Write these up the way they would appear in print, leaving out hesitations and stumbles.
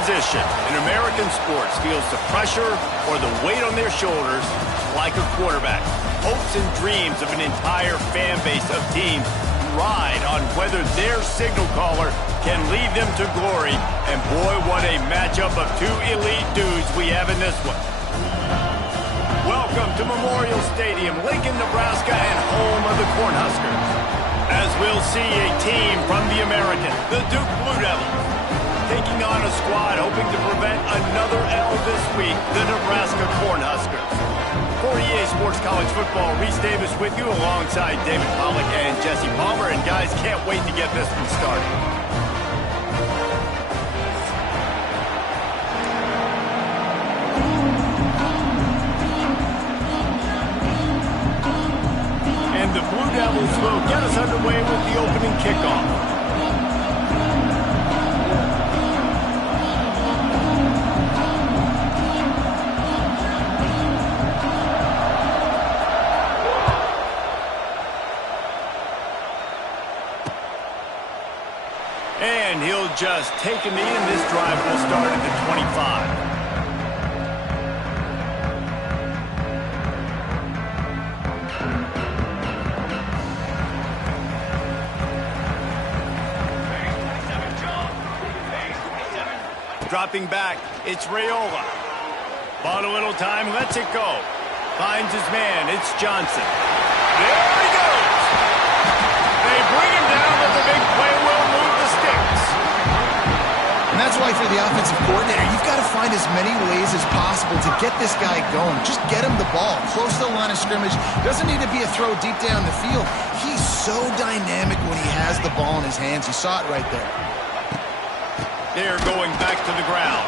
position in American sports feels the pressure or the weight on their shoulders like a quarterback. Hopes and dreams of an entire fan base of teams ride on whether their signal caller can lead them to glory. And boy, what a matchup of two elite dudes we have in this one. Welcome to Memorial Stadium, Lincoln, Nebraska, and home of the Cornhuskers. As we'll see a team from the American, the Duke Blue Devils, taking on a squad hoping to prevent another L this week, the Nebraska Cornhuskers. For EA Sports College Football, Reese Davis with you alongside David Pollack and Jesse Palmer. And guys, can't wait to get this one started. And the Blue Devils will get us underway with the opening kickoff. And he'll just take a knee, and this drive will start at the 25. Dropping back, it's Raiola. Bought a little time, lets it go. Finds his man, it's Johnson. There he goes! They bring him down, but the big play will move the sticks. And that's why for the offensive coordinator, you've got to find as many ways as possible to get this guy going. Just get him the ball close to the line of scrimmage. Doesn't need to be a throw deep down the field. He's so dynamic when he has the ball in his hands. You saw it right there. They're going back to the ground.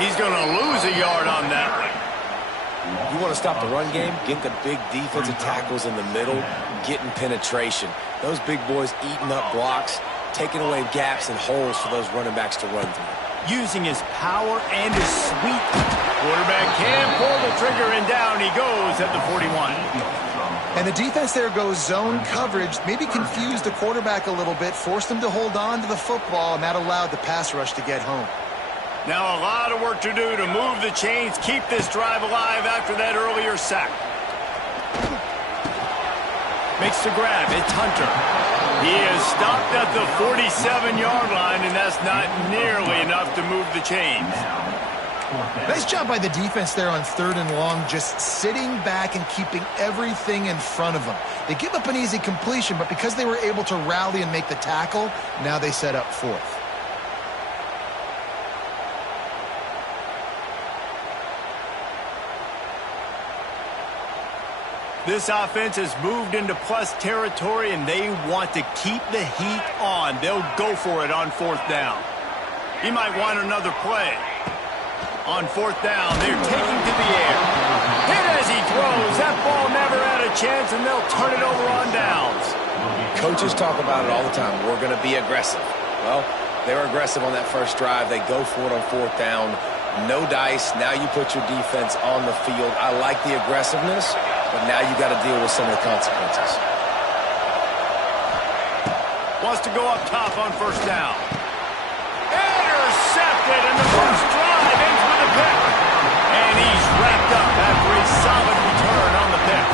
He's going to lose a yard on that one. You want to stop the run game? Get the big defensive tackles in the middle, getting penetration. Those big boys eating up blocks, taking away gaps and holes for those running backs to run through. Using his power and his sweep. Quarterback can pull the trigger, and down he goes at the 41. And the defense there goes zone coverage, maybe confused the quarterback a little bit, forced him to hold on to the football, and that allowed the pass rush to get home. Now a lot of work to do to move the chains, keep this drive alive after that earlier sack. Makes the grab, it's Hunter. He is stopped at the 47-yard line, and that's not nearly enough to move the chains. Nice job by the defense there on 3rd and long, just sitting back and keeping everything in front of them. They give up an easy completion, but because they were able to rally and make the tackle, now they set up 4th. This offense has moved into plus territory, and they want to keep the heat on. They'll go for it on 4th down. He might want another play. On 4th down, they're taking to the air. Hit as he throws. That ball never had a chance, and they'll turn it over on downs. Coaches talk about it all the time. We're going to be aggressive. Well, they were aggressive on that first drive. They go for it on 4th down. No dice. Now you put your defense on the field. I like the aggressiveness, but now you got to deal with some of the consequences. Wants to go up top on 1st down. Intercepted, and the first drive ends with a pick. And he's wrapped up after a solid return on the pick.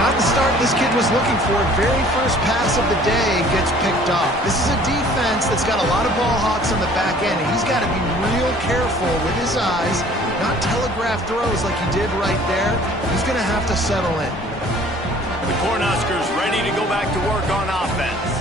Not the start this kid was looking for. Very first pass of the day gets picked off. This is a defense that's got a lot of ball hawks on the back end, and he's got to be real careful with his eyes, not telegraph throws like he did right there. He's going to have to settle in. The Cornhuskers ready to go back to work on offense.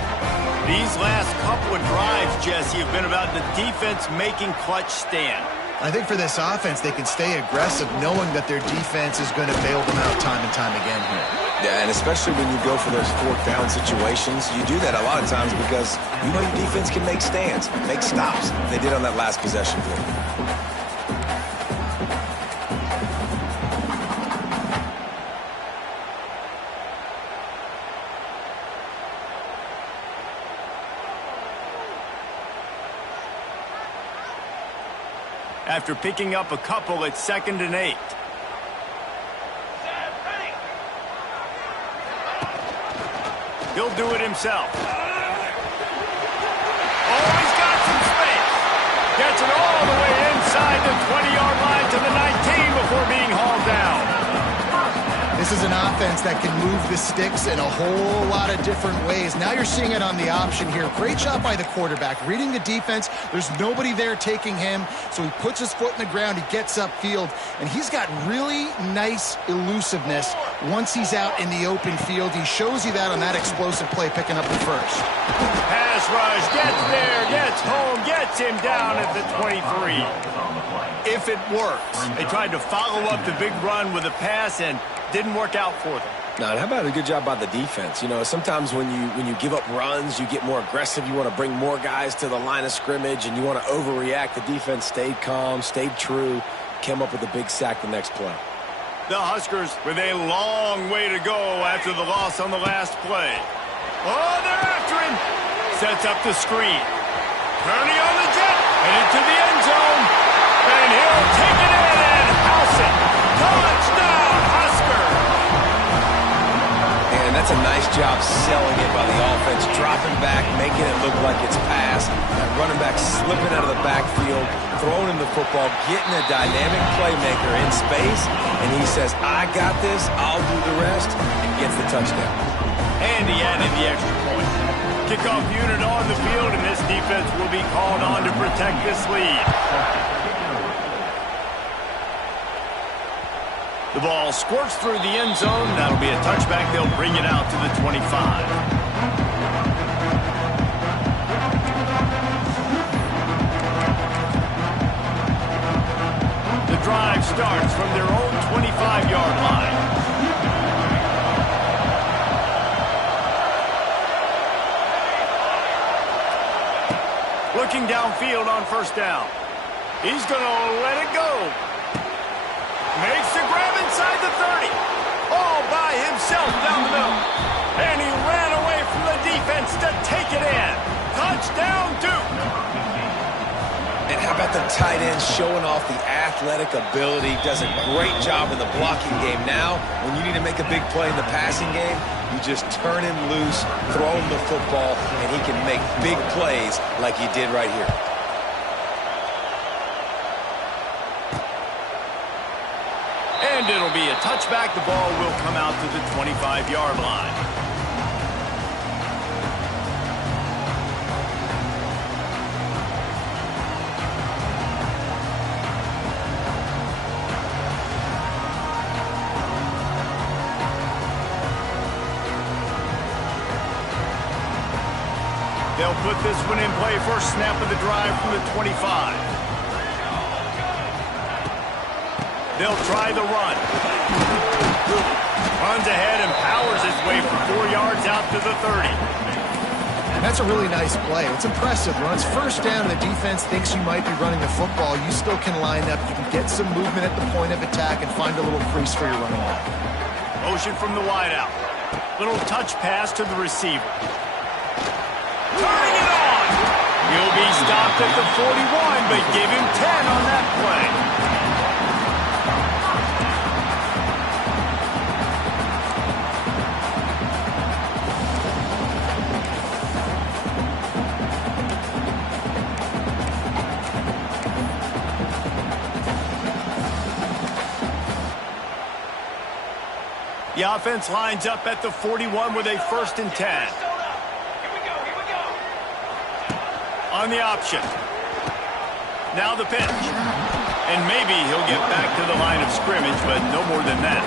These last couple of drives, Jesse, have been about the defense making clutch stand. I think for this offense, they can stay aggressive knowing that their defense is going to bail them out time and time again here. Yeah, and especially when you go for those 4th down situations, you do that a lot of times because you know your defense can make stands, make stops. They did on that last possession for them. After picking up a couple at 2nd and 8. He'll do it himself. Oh, he's got some space. Gets 20-yard line to the 19 before being hauled down. This is an offense that can move the sticks in a whole lot of different ways. Now you're seeing it on the option here. Great job by the quarterback. Reading the defense, there's nobody there taking him, so he puts his foot in the ground, he gets upfield, and he's got really nice elusiveness once he's out in the open field. He shows you that on that explosive play, picking up the first. Pass rush, gets there, gets home, gets him down at the 23. If it works. They tried to follow up the big run with a pass and didn't work out for them. Now, how about a good job by the defense? You know, sometimes when you give up runs, you get more aggressive. You want to bring more guys to the line of scrimmage, and you want to overreact. The defense stayed calm, stayed true, came up with a big sack the next play. The Huskers with a long way to go after the loss on the last play. Oh, they're after him. Sets up the screen. Purdy on the jet, headed to the end zone. And he'll take it in and house it. Touchdown, Huskers! And that's a nice job selling it by the offense, dropping back, making it look like it's pass. That running back slipping out of the backfield, throwing him the football, getting a dynamic playmaker in space, and he says, I got this, I'll do the rest, and gets the touchdown. And he added the extra point. Kickoff unit on the field, and this defense will be called on to protect this lead. The ball squirts through the end zone. That'll be a touchback. They'll bring it out to the 25. The drive starts from their own 25-yard line. Looking downfield on first down. He's going to let it go. Makes the grab inside the 30. All by himself down the middle. And he ran away from the defense to take it in. Touchdown, Duke. And how about the tight end showing off the athletic ability? Does a great job in the blocking game. Now, when you need to make a big play in the passing game, you just turn him loose, throw him the football, and he can make big plays like he did right here. And it'll be a touchback. The ball will come out to the 25-yard line. They'll put this one in play. First snap of the drive from the 25. They'll try the run. Runs ahead and powers his way for 4 yards out to the 30. And that's a really nice play. It's impressive. When it's first down, the defense thinks you might be running the football. You still can line up. You can get some movement at the point of attack and find a little crease for your running back. Motion from the wideout. Little touch pass to the receiver. Turning it on. He'll be stopped at the 41, but give him 10 on that play. The offense lines up at the 41 with a 1st and 10. On the option. Now the pitch. And maybe he'll get back to the line of scrimmage, but no more than that.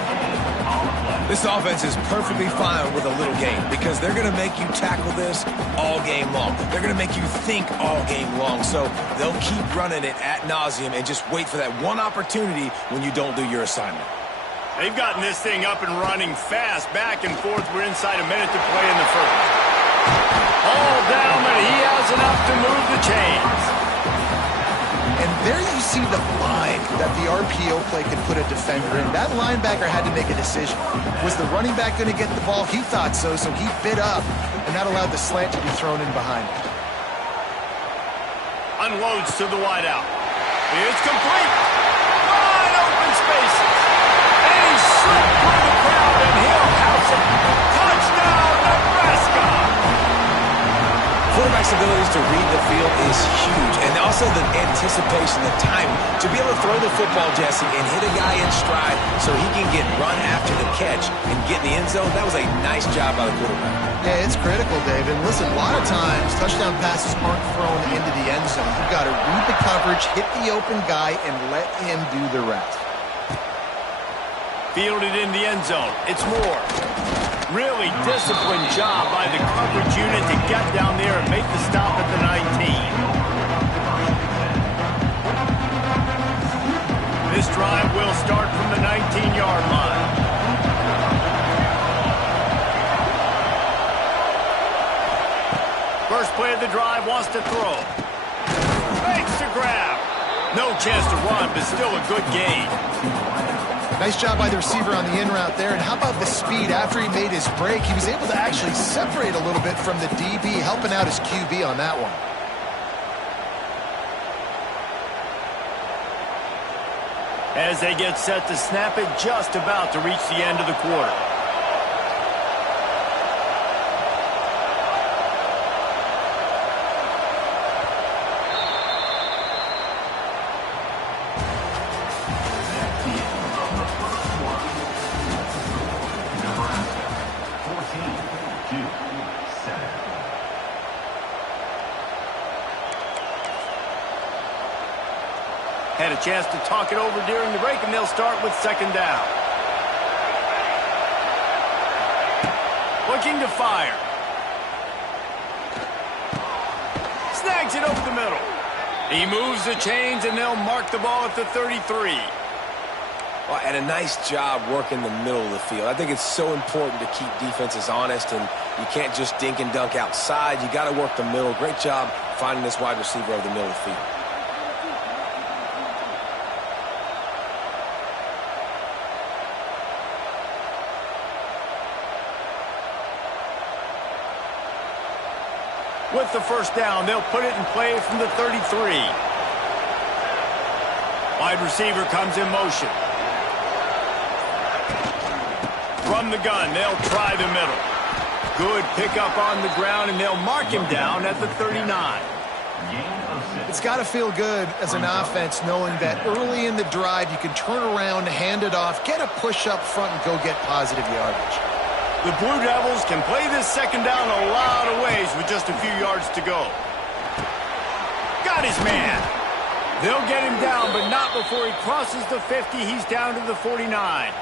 This offense is perfectly fine with a little game because they're going to make you tackle this all game long. They're going to make you think all game long. So they'll keep running it ad nauseum and just wait for that one opportunity when you don't do your assignment. They've gotten this thing up and running fast, back and forth. We're inside a minute to play in the first. All down, but he has enough to move the chains. And there you see the line that the RPO play could put a defender in. That linebacker had to make a decision. Was the running back going to get the ball? He thought so, so he bit up, and that allowed the slant to be thrown in behind him. Unloads to the wideout. It's complete. Wide open spaces. Slipped through the crowd, and he'll house it. Touchdown, Nebraska! Quarterback's abilities to read the field is huge. And also the anticipation, the timing. To be able to throw the football, Jesse, and hit a guy in stride so he can get run after the catch and get in the end zone, that was a nice job by the quarterback. Yeah, it's critical, David. Listen, a lot of times touchdown passes aren't thrown into the end zone. You've got to read the coverage, hit the open guy, and let him do the rest. Fielded in the end zone. It's Moore. Really disciplined job by the coverage unit to get down there and make the stop at the 19. This drive will start from the 19-yard line. First play of the drive, wants to throw. Makes the grab. No chance to run, but still a good gain. Nice job by the receiver on the in route there. And how about the speed after he made his break? He was able to actually separate a little bit from the DB, helping out his QB on that one. As they get set to snap it, just about to reach the end of the quarter. Had a chance to talk it over during the break, and they'll start with second down. Looking to fire. Snags it over the middle. He moves the chains, and they'll mark the ball at the 33. Well, and a nice job working the middle of the field. I think it's so important to keep defenses honest, and you can't just dink and dunk outside. You got to work the middle. Great job finding this wide receiver over the middle of the field. With the first down, they'll put it in play from the 33. Wide receiver comes in motion. From the gun, they'll try the middle. Good pickup on the ground, and they'll mark him down at the 39. It's got to feel good as an offense knowing that early in the drive you can turn around, hand it off, get a push up front, and go get positive yardage. The Blue Devils can play this second down a lot of ways with just a few yards to go. Got his man. They'll get him down, but not before he crosses the 50. He's down to the 49.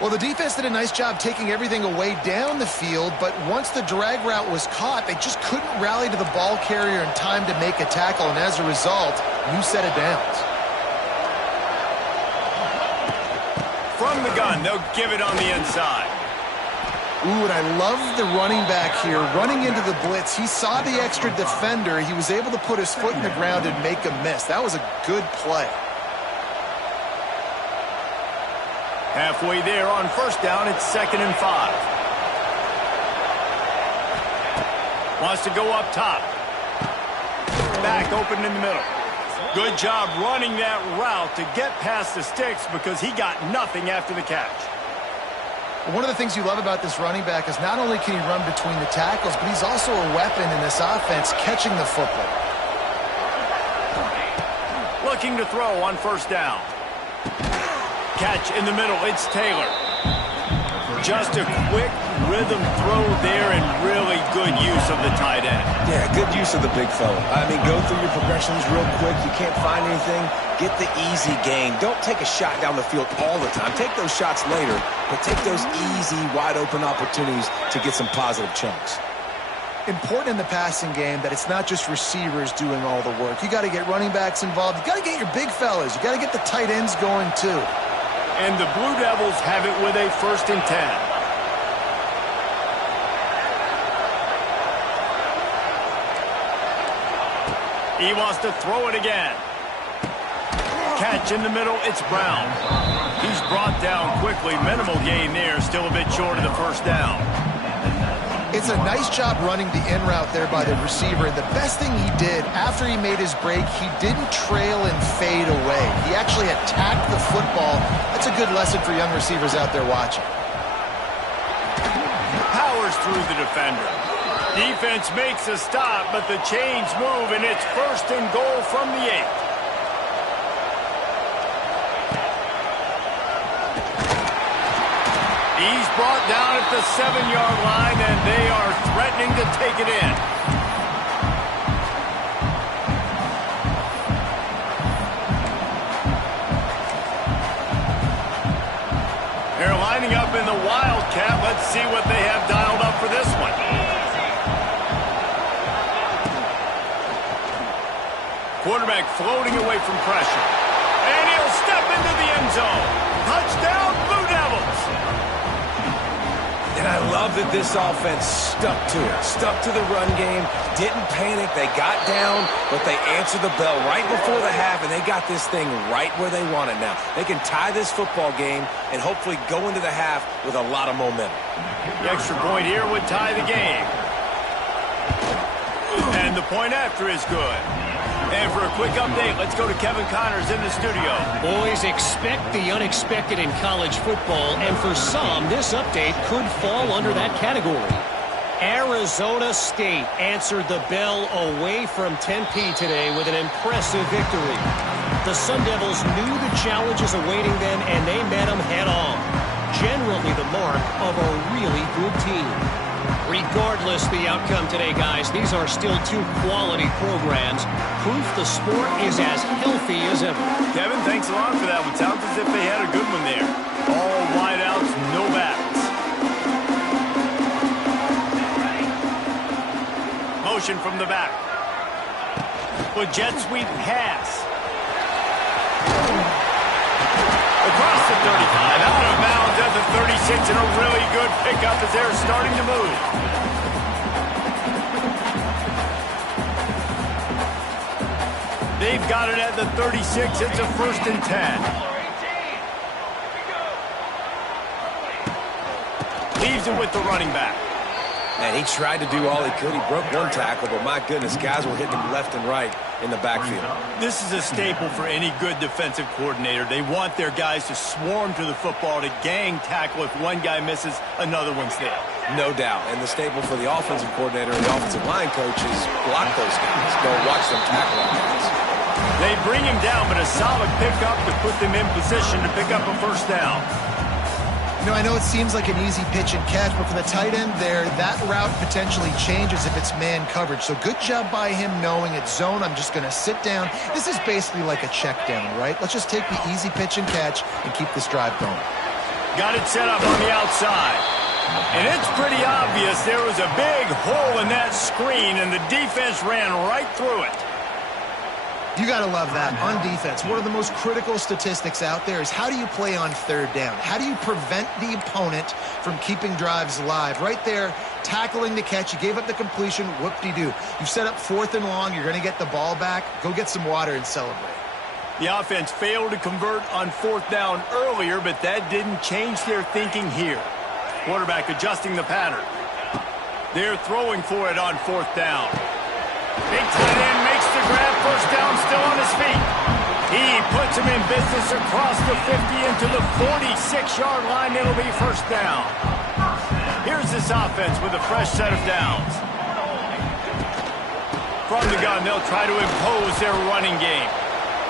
Well, the defense did a nice job taking everything away down the field, but once the drag route was caught, they just couldn't rally to the ball carrier in time to make a tackle, and as a result, new set of downs. From the gun, they'll give it on the inside. Ooh, and I love the running back here. Running into the blitz, he saw the extra defender. He was able to put his foot in the ground and make a miss. That was a good play. Halfway there on first down, it's 2nd and 5. Wants to go up top. Back open in the middle. Good job running that route to get past the sticks because he got nothing after the catch. One of the things you love about this running back is not only can he run between the tackles, but he's also a weapon in this offense catching the football. Looking to throw on first down. Catch in the middle, it's Taylor. Just a quick rhythm throw there and really good use of the tight end. Yeah, good use of the big fella. I mean, go through your progressions real quick. You can't find anything. Get the easy gain. Don't take a shot down the field all the time. Take those shots later, but take those easy, wide-open opportunities to get some positive chunks. Important in the passing game that it's not just receivers doing all the work. You got to get running backs involved. You got to get your big fellas. You got to get the tight ends going too. And the Blue Devils have it with a 1st and 10. He wants to throw it again. Catch in the middle, it's Brown. He's brought down quickly. Minimal gain there, still a bit short of the first down. It's a nice job running the in route there by the receiver. And the best thing he did after he made his break, he didn't trail and fade away. He actually attacked the football. That's a good lesson for young receivers out there watching. Powers through the defender. Defense makes a stop, but the chains move, and it's 1st and goal from the 8. He's brought down at the 7-yard line, and they are threatening to take it in. They're lining up in the Wildcat. Let's see what they have dialed up for this one. Quarterback floating away from pressure. And he'll step into the end zone. Touchdown, Blue Devils. And I love that this offense stuck to it. Stuck to the run game. Didn't panic. They got down, but they answered the bell right before the half, and they got this thing right where they want it now. They can tie this football game and hopefully go into the half with a lot of momentum. The extra point here would tie the game. And the point after is good. And for a quick update, let's go to Kevin Connors in the studio. Boys, expect the unexpected in college football, and for some, this update could fall under that category. Arizona State answered the bell away from Tempe today with an impressive victory. The Sun Devils knew the challenges awaiting them, and they met them head-on. Generally the mark of a really good team. Regardless the outcome today, guys, these are still 2 quality programs. Proof the sport is as healthy as ever. Kevin, thanks a lot for that one. Sounds as if they had a good one there. All wideouts, no backs. Motion from the back. With jet sweep pass. Across the 35, out of bounds at the 36, and a really good pickup as they're starting to move. They've got it at the 36. It's a 1st and 10. Leaves it with the running back. And he tried to do all he could. He broke one tackle, but my goodness, guys were hitting him left and right in the backfield. This is a staple for any good defensive coordinator. They want their guys to swarm to the football, to gang tackle. If one guy misses, another one's there. No doubt. And the staple for the offensive coordinator and the offensive line coach is block those guys. Don't watch them tackle our guys. They bring him down, but a solid pickup to put them in position to pick up a 1st down. You know, I know it seems like an easy pitch and catch, but for the tight end there, that route potentially changes if it's man coverage. So good job by him knowing it's zone. I'm just going to sit down. This is basically like a check down, right? Let's just take the easy pitch and catch and keep this drive going. Got it set up on the outside. And it's pretty obvious there was a big hole in that screen, and the defense ran right through it. You got to love that on defense. One of the most critical statistics out there is how do you play on 3rd down? How do you prevent the opponent from keeping drives alive? Right there, tackling the catch. You gave up the completion. Whoop-de-doo. You set up 4th and long. You're going to get the ball back. Go get some water and celebrate. The offense failed to convert on 4th down earlier, but that didn't change their thinking here. Quarterback adjusting the pattern. They're throwing for it on 4th down. Big tight end makes the grab. 1st down, still on his feet. He puts him in business across the 50 into the 46-yard line. It'll be 1st down. Here's this offense with a fresh set of downs. From the gun, they'll try to impose their running game.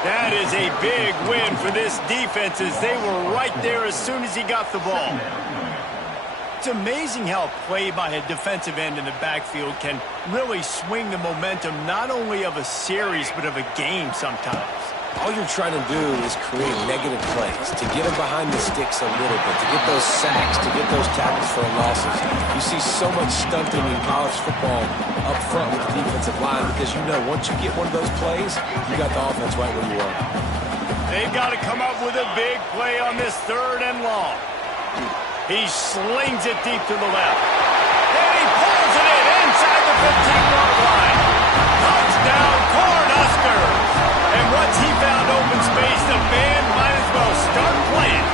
That is a big win for this defense as they were right there as soon as he got the ball. It's amazing how play by a defensive end in the backfield can really swing the momentum not only of a series but of a game sometimes. All you're trying to do is create negative plays, to get them behind the sticks a little bit, to get those sacks, to get those tackles for losses. You see so much stunting in college football up front with the defensive line because you know once you get one of those plays, you got the offense right where you are. They've got to come up with a big play on this 3rd and long. He slings it deep to the left. And he pulls it in inside the 15-yard line. Touchdown, Cornhuskers. And once he found open space, the band might as well start playing.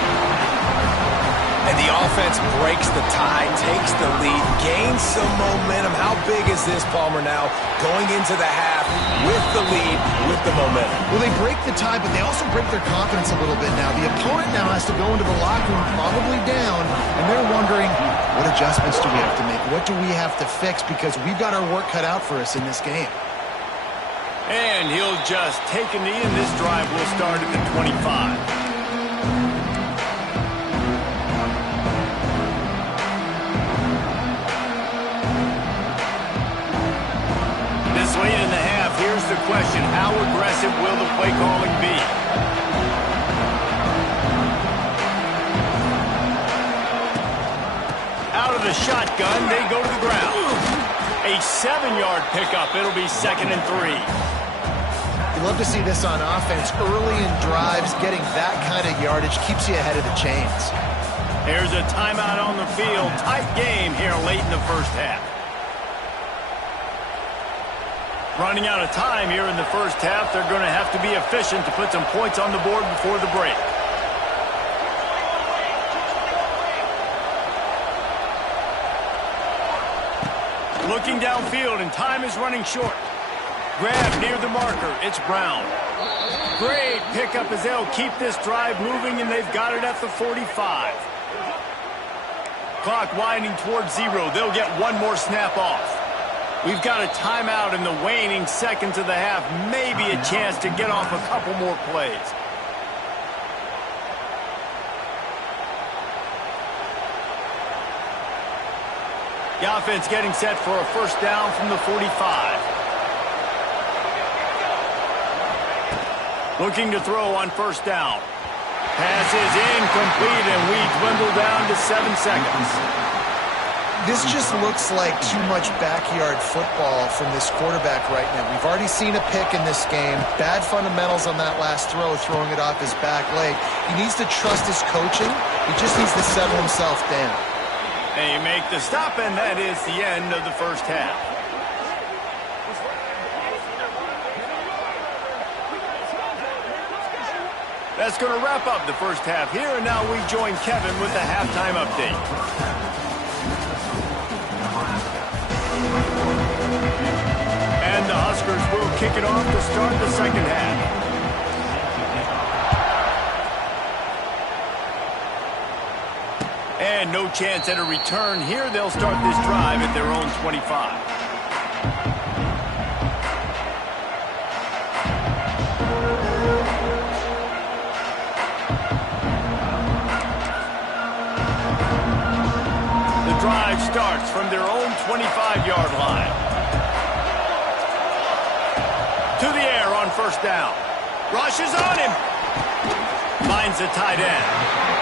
And the offense breaks the tie, takes the lead, gains some momentum. How big is this, Palmer, now going into the half with the lead, with the momentum? Well, they break the tie, but they also break their confidence a little bit now. The opponent now has to go into the locker room probably down, and they're wondering, what a adjustments do we have to make? What do we have to fix? Because we've got our work cut out for us in this game. And he'll just take a knee, and this drive will start at the 25. This late in the half, here's the question. How aggressive will the play calling be? Out of the shotgun, they go to the ground. A 7-yard pickup. It'll be 2nd and 3. You love to see this on offense. Early in drives, getting that kind of yardage keeps you ahead of the chains. There's a timeout on the field. Tight game here late in the first half. Running out of time here in the first half. They're going to have to be efficient to put some points on the board before the break. Looking downfield, and time is running short. Grab near the marker. It's Brown. Great pickup as they'll keep this drive moving, and they've got it at the 45. Clock winding towards 0. They'll get one more snap off. We've got a timeout in the waning seconds of the half. Maybe a chance to get off a couple more plays. The offense getting set for a first down from the 45. Looking to throw on first down. Pass is incomplete, and we dwindle down to 7 seconds. This just looks like too much backyard football from this quarterback right now. We've already seen a pick in this game. Bad fundamentals on that last throw, throwing it off his back leg. He needs to trust his coaching. He just needs to settle himself down. They make the stop, and that is the end of the first half. That's going to wrap up the first half here, and now we join Kevin with the halftime update. And the Huskers will kick it off to start the second half. And no chance at a return here. They'll start this drive at their own 25. The drive starts from their own 25-yard line. To the air on first down. Rushes on him. Finds the tight end.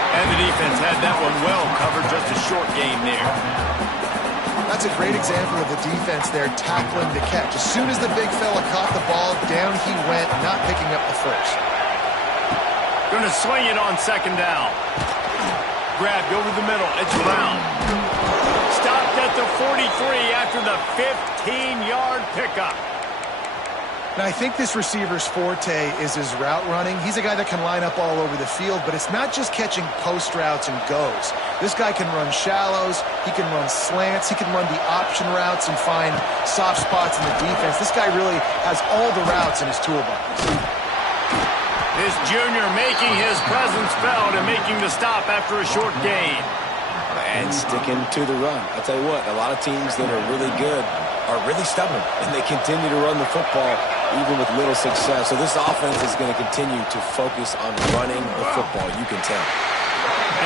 And the defense had that one well covered, just a short gain there. That's a great example of the defense there tackling the catch. As soon as the big fella caught the ball, down he went, not picking up the first. Going to swing it on second down. Grabbed over the middle. It's Brown. Stopped at the 43 after the 15-yard pickup. Now, I think this receiver's forte is his route running. He's a guy that can line up all over the field, but it's not just catching post routes and goes. This guy can run shallows, he can run slants, he can run the option routes and find soft spots in the defense. This guy really has all the routes in his toolbox. This junior making his presence felt and making the stop after a short gain. And sticking to the run. I'll tell you what, a lot of teams that are really good are really stubborn, and they continue to run the football even with little success. So this offense is going to continue to focus on running the football, you can tell.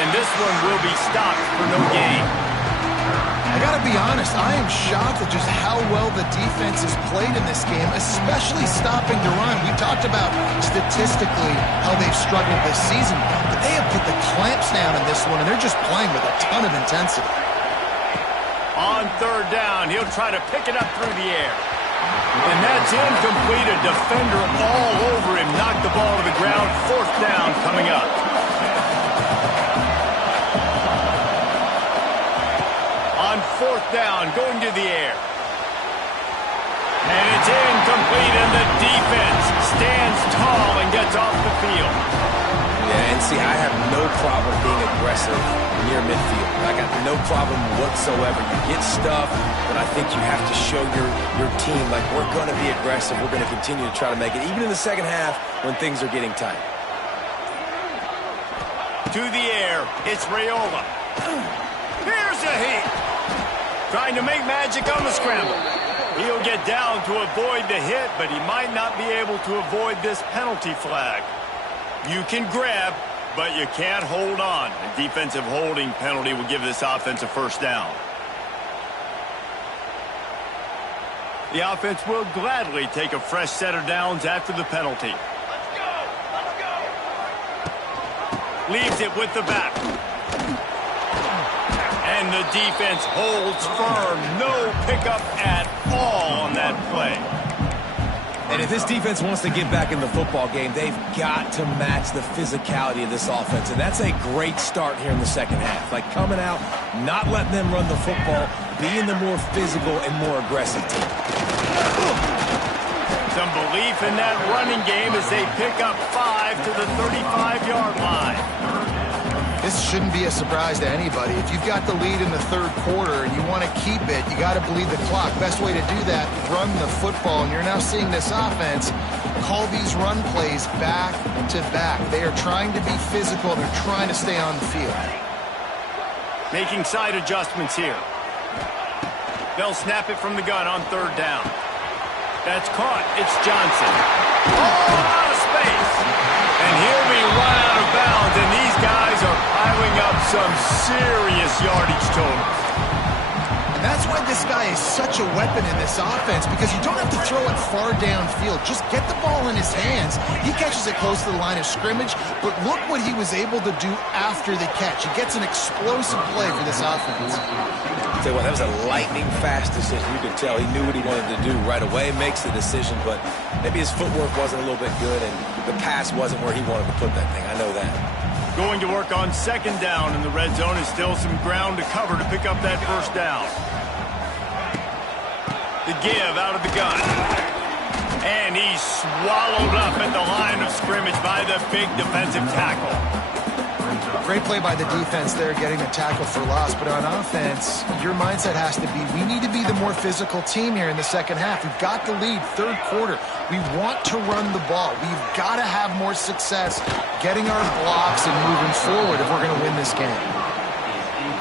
And this one will be stopped for no gain. I got to be honest, I am shocked at just how well the defense has played in this game, especially stopping the run. We talked about statistically how they've struggled this season, but they have put the clamps down in this one, and they're just playing with a ton of intensity. On third down, he'll try to pick it up through the air. And that's incomplete. A defender all over him. Knocked the ball to the ground. Fourth down coming up. On fourth down, going to the air. And it's incomplete, and the defense stands tall and gets off the field. Yeah, and see, I have no problem being aggressive near midfield. I got no problem whatsoever. You get stuff, but I think you have to show your team, like, we're going to be aggressive. We're going to continue to try to make it, even in the second half when things are getting tight. To the air, it's Raiola. Here's a hit. Trying to make magic on the scramble. He'll get down to avoid the hit, but he might not be able to avoid this penalty flag. You can grab, but you can't hold on. A defensive holding penalty will give this offense a first down. The offense will gladly take a fresh set of downs after the penalty. Let's go! Let's go! Leaves it with the back. And the defense holds firm. No pickup at all on that play. And if this defense wants to get back in the football game, they've got to match the physicality of this offense. And that's a great start here in the second half. Like coming out, not letting them run the football, being the more physical and more aggressive team. Some belief in that running game as they pick up 5 to the 35-yard line. This shouldn't be a surprise to anybody. If you've got the lead in the third quarter and you want to keep it, you got to bleed the clock. Best way to do that, run the football. And you're now seeing this offense call these run plays back to back. They are trying to be physical. They're trying to stay on the field. Making side adjustments here. They'll snap it from the gun on third down. That's caught. It's Johnson. All out of space. And he'll be run out of bounds, and these guys are piling up some serious yardage totals. And that's why this guy is such a weapon in this offense, because you don't have to throw it far downfield. Just get the ball in his hands. He catches it close to the line of scrimmage, but look what he was able to do after the catch. He gets an explosive play for this offense. I'll tell you what, that was a lightning-fast decision. You could tell he knew what he wanted to do right away, makes the decision, but maybe his footwork wasn't a little bit good, and the pass wasn't where he wanted to put that thing. I know that. Going to work on second down in the red zone is still some ground to cover to pick up that first down. The give out of the gun. And he's swallowed up at the line of scrimmage by the big defensive tackle. Great play by the defense there, getting the tackle for loss. But on offense, your mindset has to be, we need to be the more physical team here in the second half. We've got the lead, third quarter. We want to run the ball. We've got to have more success getting our blocks and moving forward if we're going to win this game.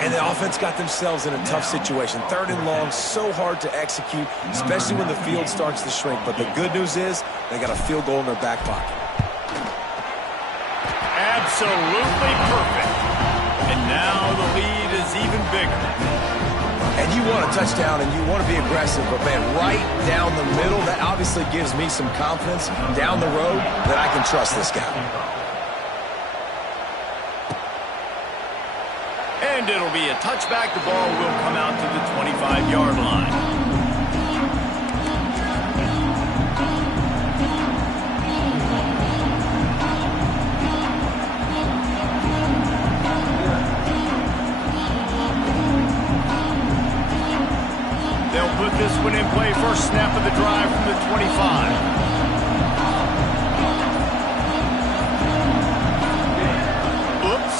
And the offense got themselves in a tough situation. Third and long, so hard to execute, especially when the field starts to shrink. But the good news is they got a field goal in their back pocket. Absolutely perfect. And now the lead is even bigger. And you want a touchdown and you want to be aggressive, but man, right down the middle, that obviously gives me some confidence down the road that I can trust this guy. And it'll be a touchback. The ball will come out to the 25-yard line. They'll put this one in play. First snap of the drive from the 25.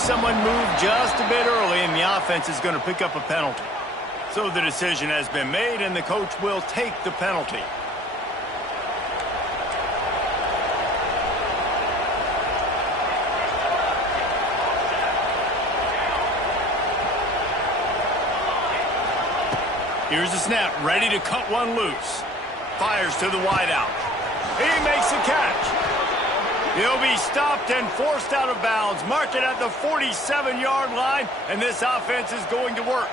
Someone moved just a bit early, and the offense is going to pick up a penalty. So the decision has been made, and the coach will take the penalty. Here's the snap, ready to cut one loose. Fires to the wideout. He makes the catch. He'll be stopped and forced out of bounds. Mark it at the 47-yard line, and this offense is going to work.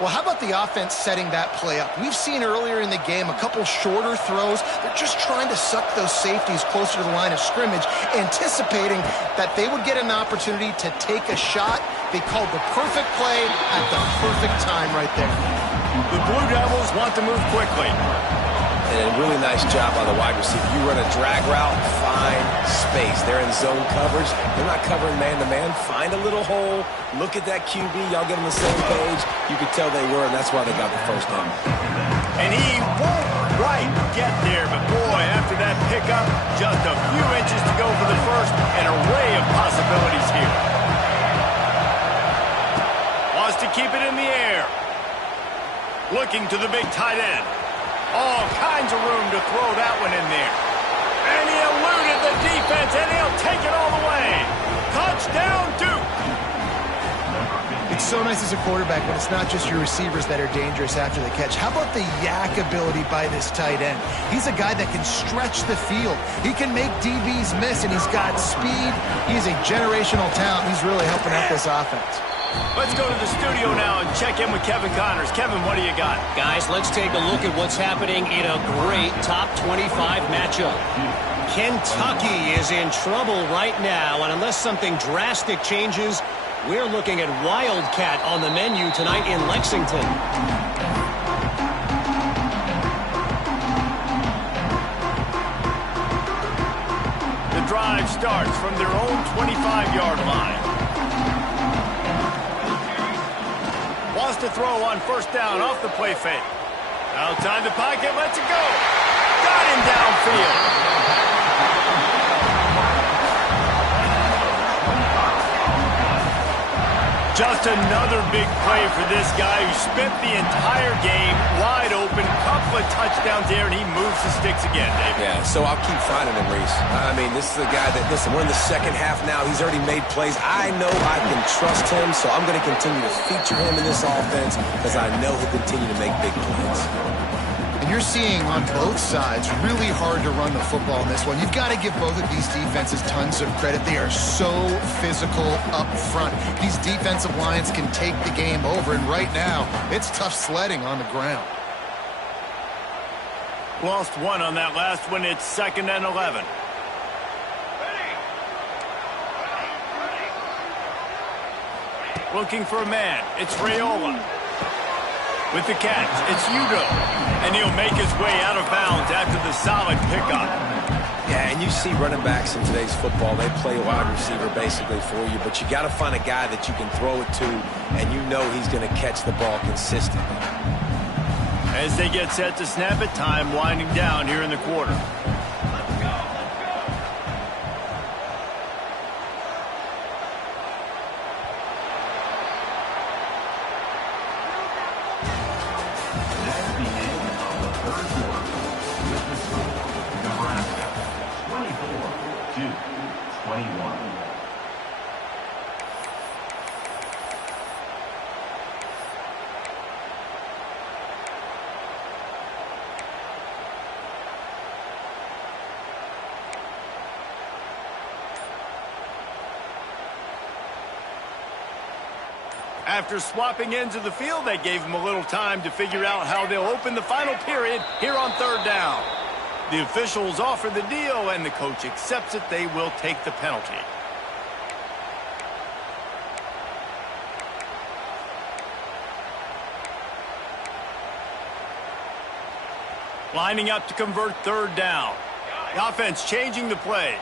Well, how about the offense setting that play up? We've seen earlier in the game a couple shorter throws. They're just trying to suck those safeties closer to the line of scrimmage, anticipating that they would get an opportunity to take a shot. They called the perfect play at the perfect time right there. The Blue Devils want to move quickly. And a really nice job by the wide receiver. You run a drag route, find space. They're in zone coverage. They're not covering man-to-man. Find a little hole. Look at that QB. Y'all get on the same page. You could tell they were, and that's why they got the first down. And he won't quite get there, but boy, after that pickup, just a few inches to go for the first. An array of possibilities here. Wants to keep it in the air. Looking to the big tight end. All kinds of room to throw that one in there. And he eluded the defense, and he'll take it all the way. Touchdown, Duke. It's so nice as a quarterback when it's not just your receivers that are dangerous after the catch. How about the yak ability by this tight end? He's a guy that can stretch the field. He can make DBs miss, and he's got speed. He's a generational talent. He's really helping out this offense. Let's go to the studio now and check in with Kevin Connors. Kevin, what do you got? Guys, let's take a look at what's happening in a great top 25 matchup. Kentucky is in trouble right now, and unless something drastic changes, we're looking at Wildcat on the menu tonight in Lexington. The drive starts from their own 25-yard line. Wants to throw on first down off the play fake. Outside the pocket, lets it go. Got him downfield. Just another big play for this guy who spent the entire game wide open, couple of touchdowns there, and he moves the sticks again, David. Yeah, so I'll keep finding him, Reese. I mean, this is a guy that, listen, we're in the second half now. He's already made plays. I know I can trust him, so I'm going to continue to feature him in this offense because I know he'll continue to make big plays. And you're seeing on both sides really hard to run the football in this one. You've got to give both of these defenses tons of credit. They are so physical up front. These defensive lines can take the game over, and right now, it's tough sledding on the ground. Lost one on that last one. It's 2nd and 11. Looking for a man. It's Raiola. With the catch, it's Udo. And he'll make his way out of bounds after the solid pickup. Yeah, and you see running backs in today's football, they play wide receiver basically for you, but you got to find a guy that you can throw it to, and you know he's going to catch the ball consistently. As they get set to snap it, time winding down here in the quarter. After swapping ends of the field, they gave him a little time to figure out how they'll open the final period here on 3rd down. The officials offer the deal, and the coach accepts it. They will take the penalty. Lining up to convert 3rd down. The offense changing the play.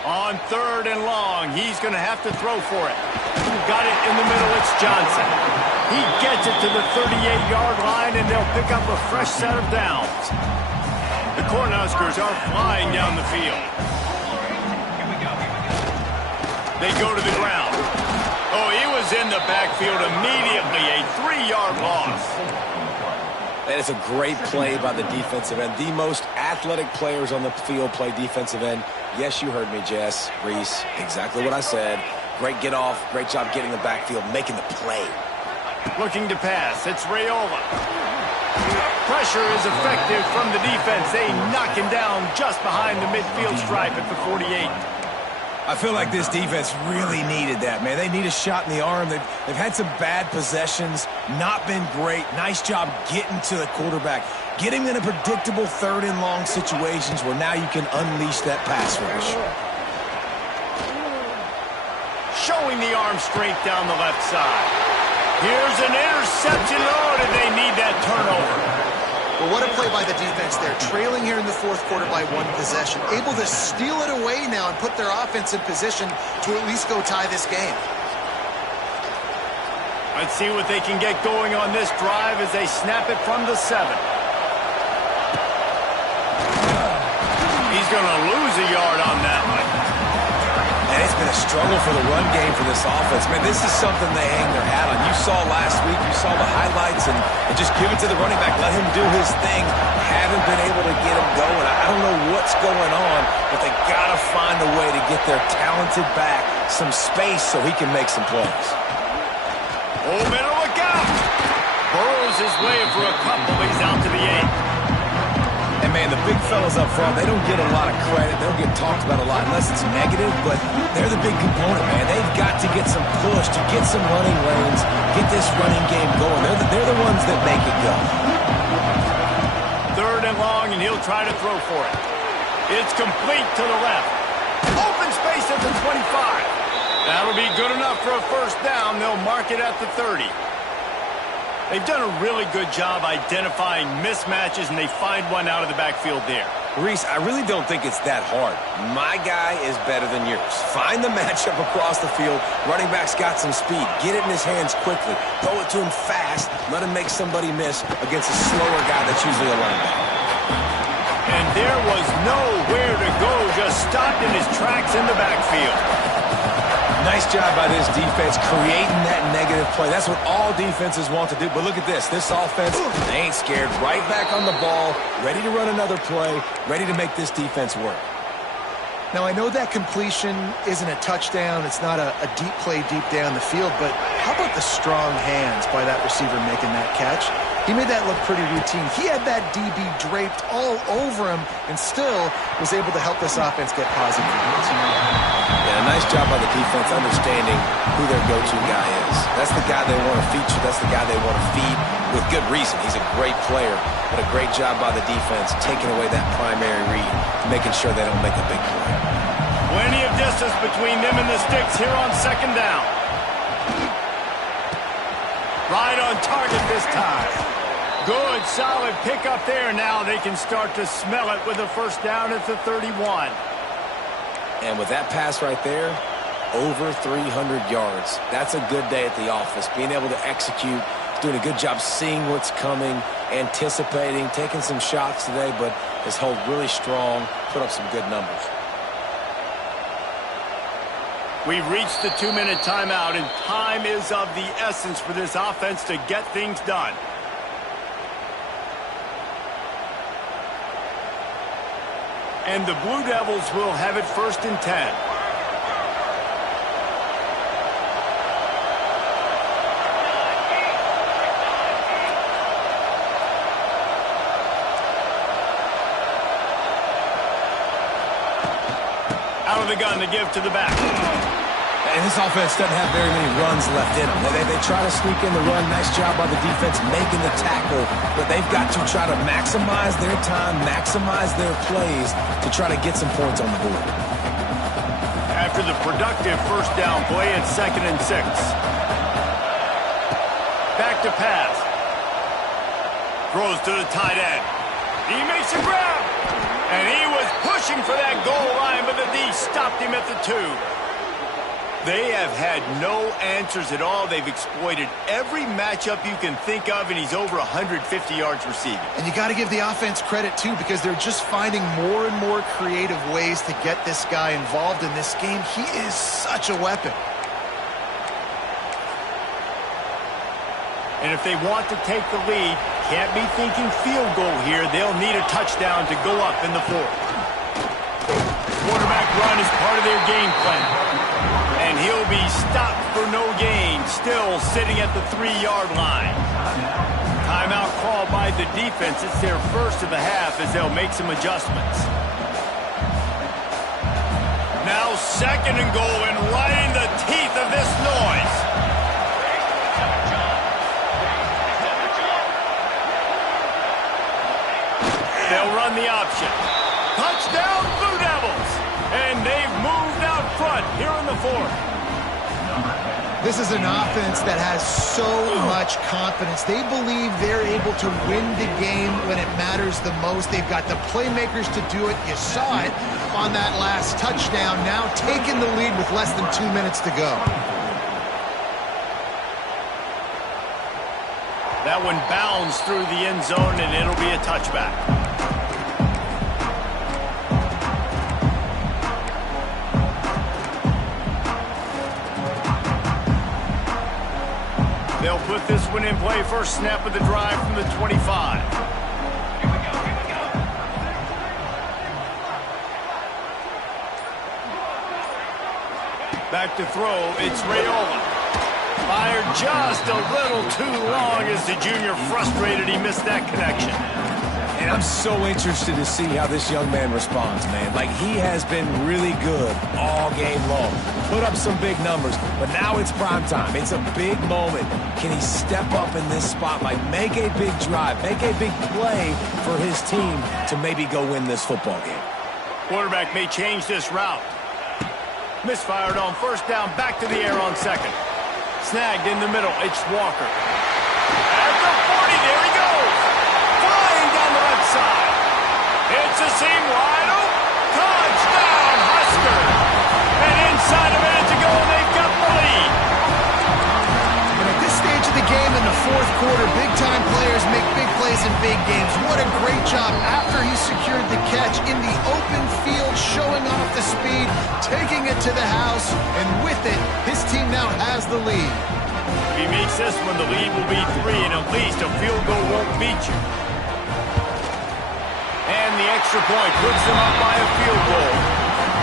On 3rd and long, he's going to have to throw for it. Got it in the middle, it's Johnson. He gets it to the 38-yard line, and they'll pick up a fresh set of downs. The Cornhuskers are flying down the field. They go to the ground. Oh, he was in the backfield immediately, a 3-yard loss. That is a great play by the defensive end. The most athletic players on the field play defensive end. Yes, you heard me, Jess, Reese, exactly what I said. Great get off, great job getting the backfield, making the play. Looking to pass, it's Raiola. Pressure is effective from the defense. They knock him down just behind the midfield stripe at the 48. I feel like this defense really needed that, man. They need a shot in the arm. They've had some bad possessions, not been great. Nice job getting to the quarterback, getting in a predictable 3rd and long situations where now you can unleash that pass rush. Showing the arm strength down the left side. Here's an interception. Oh, did they need that turnover? Well, what a play by the defense there. Trailing here in the 4th quarter by 1 possession. Able to steal it away now and put their offense in position to at least go tie this game. Let's see what they can get going on this drive as they snap it from the 7. He's going to lose a yard on that one. And it's been a struggle for the run game for this offense. Man, this is something they hang their hat on. You saw last week, you saw the highlights, and just give it to the running back. Let him do his thing. Haven't been able to get him going. I don't know what's going on, but they got to find a way to get their talented back some space so he can make some plays. Oh, better look out. Burrows his way for a couple. He's out to the 8. And, man, the big fellas up front, they don't get a lot of credit. They don't get talked about a lot unless it's negative, but they're the big component, man. They've got to get some push, to get some running lanes, get this running game going. They're the ones that make it go. 3rd and long, and he'll try to throw for it. It's complete to the left. Open space at the 25. That'll be good enough for a first down. They'll mark it at the 30. They've done a really good job identifying mismatches, and they find one out of the backfield there. Reese, I really don't think it's that hard. My guy is better than yours. Find the matchup across the field. Running back's got some speed. Get it in his hands quickly. Throw it to him fast. Let him make somebody miss against a slower guy that's usually a linebacker. And there was nowhere to go, just stopped in his tracks in the backfield. Nice job by this defense creating that negative play. That's what all defenses want to do. But look at this. This offense, they ain't scared. Right back on the ball, ready to run another play, ready to make this defense work. Now, I know that completion isn't a touchdown. It's not a deep play deep down the field, but how about the strong hands by that receiver making that catch? He made that look pretty routine. He had that DB draped all over him and still was able to help this offense get positive. Yeah, nice job by the defense understanding who their go-to guy is. That's the guy they want to feature. That's the guy they want to feed with good reason. He's a great player, but a great job by the defense taking away that primary read, making sure they don't make a big play. Plenty of distance between them and the sticks here on 2nd down. Right on target this time. Good, solid pickup there. Now they can start to smell it with a first down at the 31. And with that pass right there, over 300 yards. That's a good day at the office. Being able to execute, doing a good job seeing what's coming, anticipating, taking some shots today, but has held really strong, put up some good numbers. We've reached the 2-minute timeout, and time is of the essence for this offense to get things done. And the Blue Devils will have it 1st and 10. Out of the gun to give to the back. And this offense doesn't have very many runs left in them. They try to sneak in the run. Nice job by the defense making the tackle. But they've got to try to maximize their time, maximize their plays to try to get some points on the board. After the productive first down play, it's 2nd and 6. Back to pass. Throws to the tight end. He makes a grab. And he was pushing for that goal line, but the D stopped him at the 2. They have had no answers at all. They've exploited every matchup you can think of, and he's over 150 yards receiving. And you got to give the offense credit, too, because they're just finding more and more creative ways to get this guy involved in this game. He is such a weapon. And if they want to take the lead, can't be thinking field goal here. They'll need a touchdown to go up in the 4th. Quarterback run is part of their game plan. And he'll be stopped for no gain, still sitting at the 3-yard line. Timeout called by the defense. It's their first of the half as they'll make some adjustments. Now 2nd and goal, and right in the teeth of this noise. They'll run the option. Touchdown, Blue Devils! And they've moved out front here in the 4th. This is an offense that has so much confidence. They believe they're able to win the game when it matters the most. They've got the playmakers to do it. You saw it on that last touchdown. Now taking the lead with less than 2 minutes to go. That one bounds through the end zone, and it'll be a touchback. They'll put this one in play first snap of the drive from the 25. Back to throw, it's Raiola. Fired just a little too long as the junior frustrated he missed that connection. And I'm so interested to see how this young man responds, man. Like, he has been really good all game long. Put up some big numbers, but now it's prime time. It's a big moment. Can he step up in this spotlight, make a big drive, make a big play for his team to maybe go win this football game? Quarterback may change this route. Misfired on first down, back to the air on second. Snagged in the middle, it's Walker. At the 40, there he goes. Flying down the left side. It's a seam wide open. Touchdown, Husker. And inside a minute to go, and they've got the lead. And at this stage of the game in the fourth quarter, big-time players make big plays in big games. What a great job after he secured the catch in the open field, showing off the speed, taking it to the house, and with it, his team now has the lead. If he makes this one, the lead will be 3, and at least a field goal won't beat you. And the extra point puts them up by a field goal.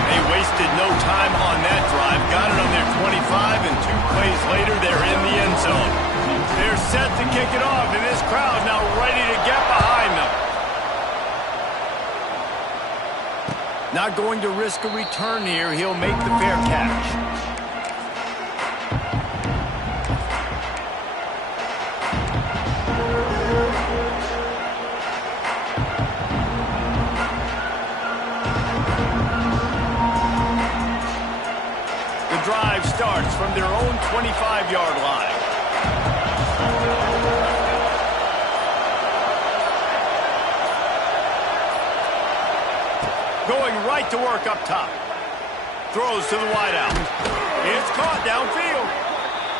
They wasted no time on that drive. Got it on their 25, and 2 plays later, they're in the end zone. They're set to kick it off, and this crowd now ready to get behind them. Not going to risk a return here. He'll make the fair catch. The drive starts from their own 25-yard line. Going right to work up top. Throws to the wideout. It's caught downfield.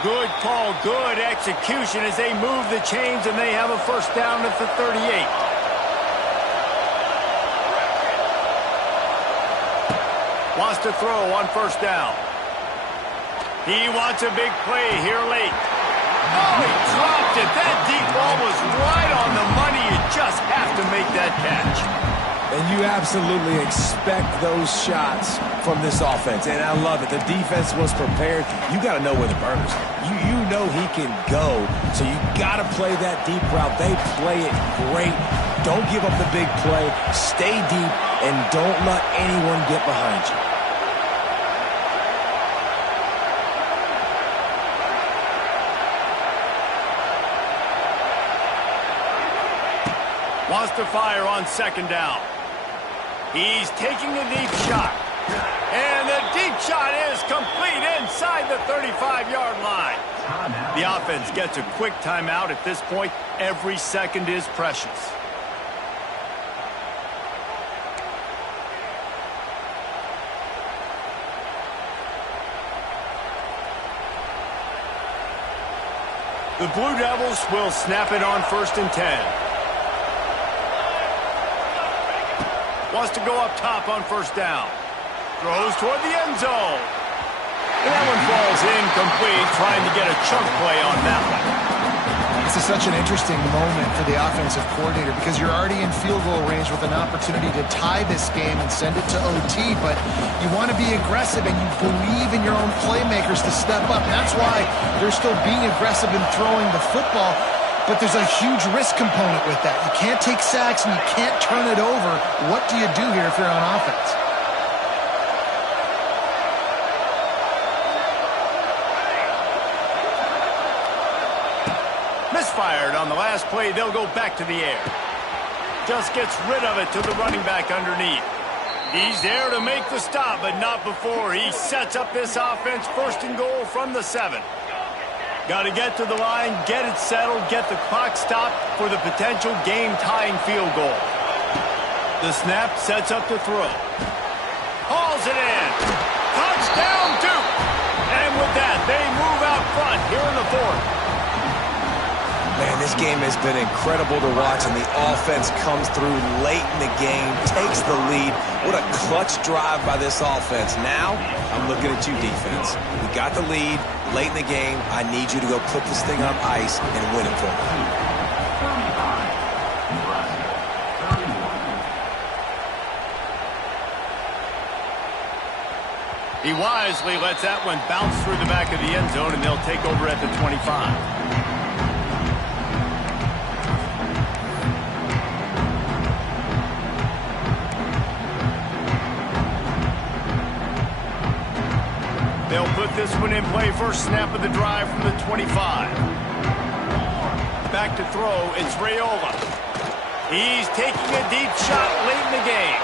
Good call, good execution as they move the chains, and they have a first down at the 38. Wants to throw on first down. He wants a big play here late. Oh, he dropped it. That deep ball was right on the money. You just have to make that catch. And you absolutely expect those shots from this offense. And I love it. The defense was prepared. You got to know where the burner's are. You know he can go. So you got to play that deep route. They play it great. Don't give up the big play. Stay deep and don't let anyone get behind you. Wants to fire on second down. He's taking a deep shot. And the deep shot is complete inside the 35-yard line. The offense gets a quick timeout at this point. Every second is precious. The Blue Devils will snap it on 1st and 10. Wants to go up top on first down. Throws toward the end zone. And that one falls incomplete, trying to get a chunk play on that one. This is such an interesting moment for the offensive coordinator because you're already in field goal range with an opportunity to tie this game and send it to OT, but you want to be aggressive and you believe in your own playmakers to step up. And that's why they're still being aggressive in throwing the football. But there's a huge risk component with that. You can't take sacks and you can't turn it over. What do you do here if you're on offense? Misfired on the last play. They'll go back to the air. Just gets rid of it to the running back underneath. He's there to make the stop, but not before. He sets up this offense 1st and goal from the 7. Got to get to the line, get it settled, get the clock stopped for the potential game-tying field goal. The snap sets up the throw. Hauls it in. Touchdown, Duke! And with that, they move out front here in the 4th. Man, this game has been incredible to watch, and the offense comes through late in the game, takes the lead. What a clutch drive by this offense. Now, I'm looking at you, defense. We got the lead late in the game. I need you to go put this thing on ice and win it for me. He wisely lets that one bounce through the back of the end zone, and they'll take over at the 25. They'll put this one in play first snap of the drive from the 25. Back to throw, it's Raiola. He's taking a deep shot late in the game.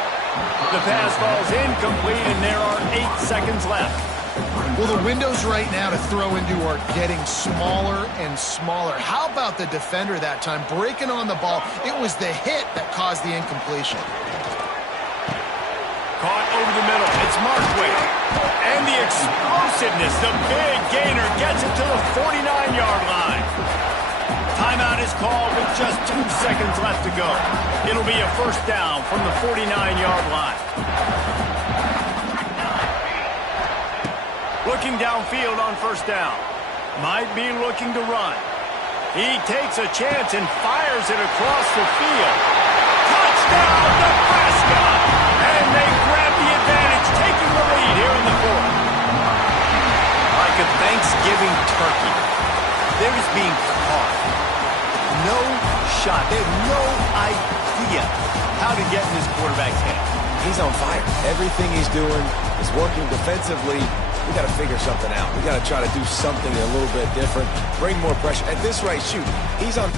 The pass falls incomplete, and there are 8 seconds left. Well, the windows right now to throw into are getting smaller and smaller. How about the defender that time breaking on the ball? It was the hit that caused the incompletion. Caught over the middle. It's Markway. And the explosiveness, the big gainer gets it to the 49-yard line. Timeout is called with just 2 seconds left to go. It'll be a first down from the 49-yard line. Looking downfield on first down. Might be looking to run. He takes a chance and fires it across the field. Touchdown, Nebraska! And they grab the advantage, taking the lead here in the fourth. Like a Thanksgiving turkey. They're just being caught. No shot. They have no idea how to get in this quarterback's hands. He's on fire. Everything he's doing is working defensively. We got to figure something out. We got to try to do something a little bit different, bring more pressure. At this rate, shoot, he's on